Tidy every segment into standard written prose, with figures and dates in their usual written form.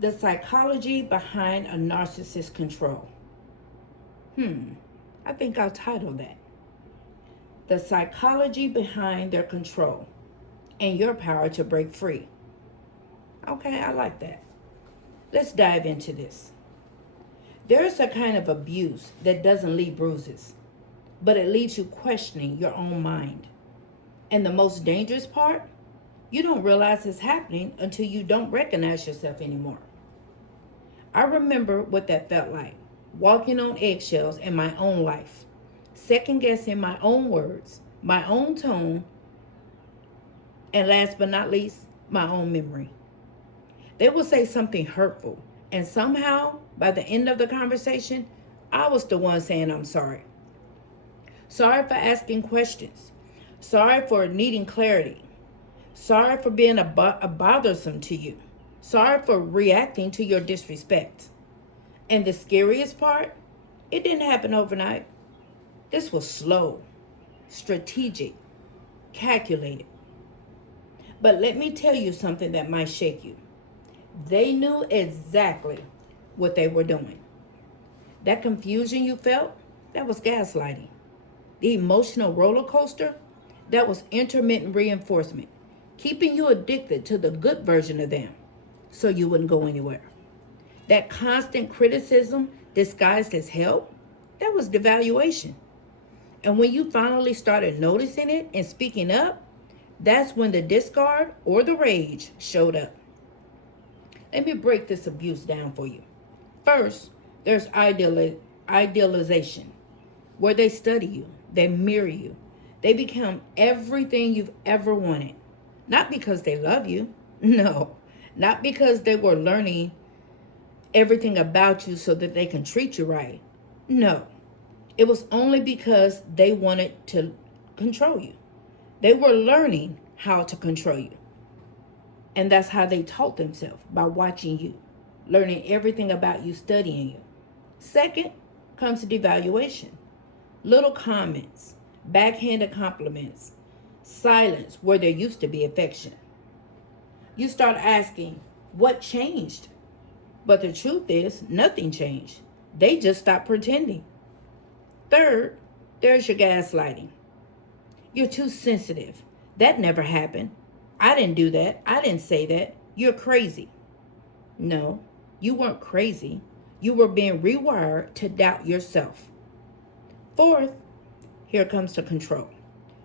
The psychology behind a narcissist control. I think I'll title that. The psychology behind their control and your power to break free. Okay, I like that. Let's dive into this. There's a kind of abuse that doesn't leave bruises, but it leaves you questioning your own mind. And the most dangerous part, you don't realize it's happening until you don't recognize yourself anymore. I remember what that felt like, walking on eggshells in my own life, second guessing my own words, my own tone, and last but not least, my own memory. They will say something hurtful, and somehow, by the end of the conversation, I was the one saying I'm sorry. Sorry for asking questions. Sorry for needing clarity. Sorry for being a bothersome to you. Sorry for reacting to your disrespect. And the scariest part, it didn't happen overnight. This was slow, strategic, calculated. But let me tell you something that might shake you. They knew exactly what they were doing. That confusion you felt, that was gaslighting. The emotional roller coaster, that was intermittent reinforcement, keeping you addicted to the good version of them so you wouldn't go anywhere. That constant criticism disguised as help, that was devaluation. And when you finally started noticing it and speaking up, that's when the discard or the rage showed up. Let me break this abuse down for you. First, there's idealization, where they study you, they mirror you, they become everything you've ever wanted. Not because they love you, no, not because they were learning everything about you so that they can treat you right. No, it was only because they wanted to control you. They were learning how to control you. And that's how they taught themselves, by watching you, learning everything about you, studying you. Second comes devaluation. Little comments, backhanded compliments, silence where there used to be affection. You start asking, what changed? But the truth is, nothing changed. They just stopped pretending. Third, there's your gaslighting. You're too sensitive. That never happened. I didn't do that. I didn't say that. You're crazy. No, you weren't crazy. You were being rewired to doubt yourself. Fourth, here comes the control.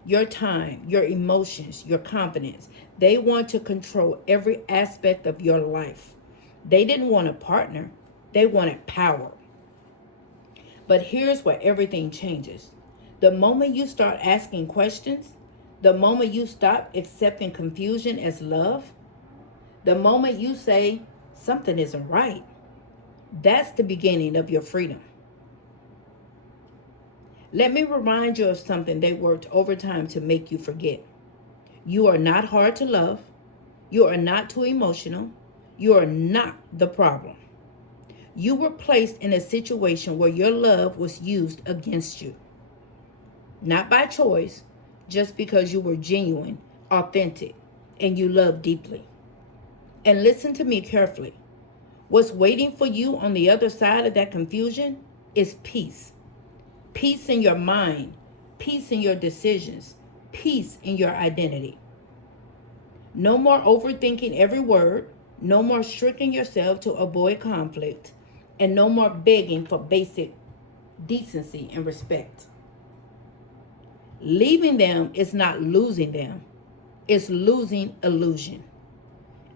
Your time, your emotions, your confidence. They want to control every aspect of your life. They didn't want a partner. They wanted power. But here's where everything changes. The moment you start asking questions, the moment you stop accepting confusion as love, the moment you say something isn't right, that's the beginning of your freedom. Let me remind you of something they worked overtime to make you forget. You are not hard to love. You are not too emotional. You are not the problem. You were placed in a situation where your love was used against you. Not by choice, just because you were genuine, authentic, and you loved deeply. And listen to me carefully. What's waiting for you on the other side of that confusion is peace. Peace in your mind, peace in your decisions, peace in your identity. No more overthinking every word, no more shrinking yourself to avoid conflict, and no more begging for basic decency and respect. Leaving them is not losing them, it's losing illusion.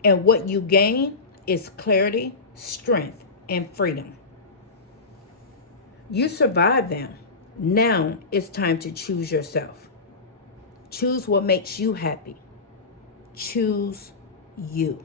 And what you gain is clarity, strength, and freedom. You survived them. Now it's time to choose yourself. Choose what makes you happy. Choose you.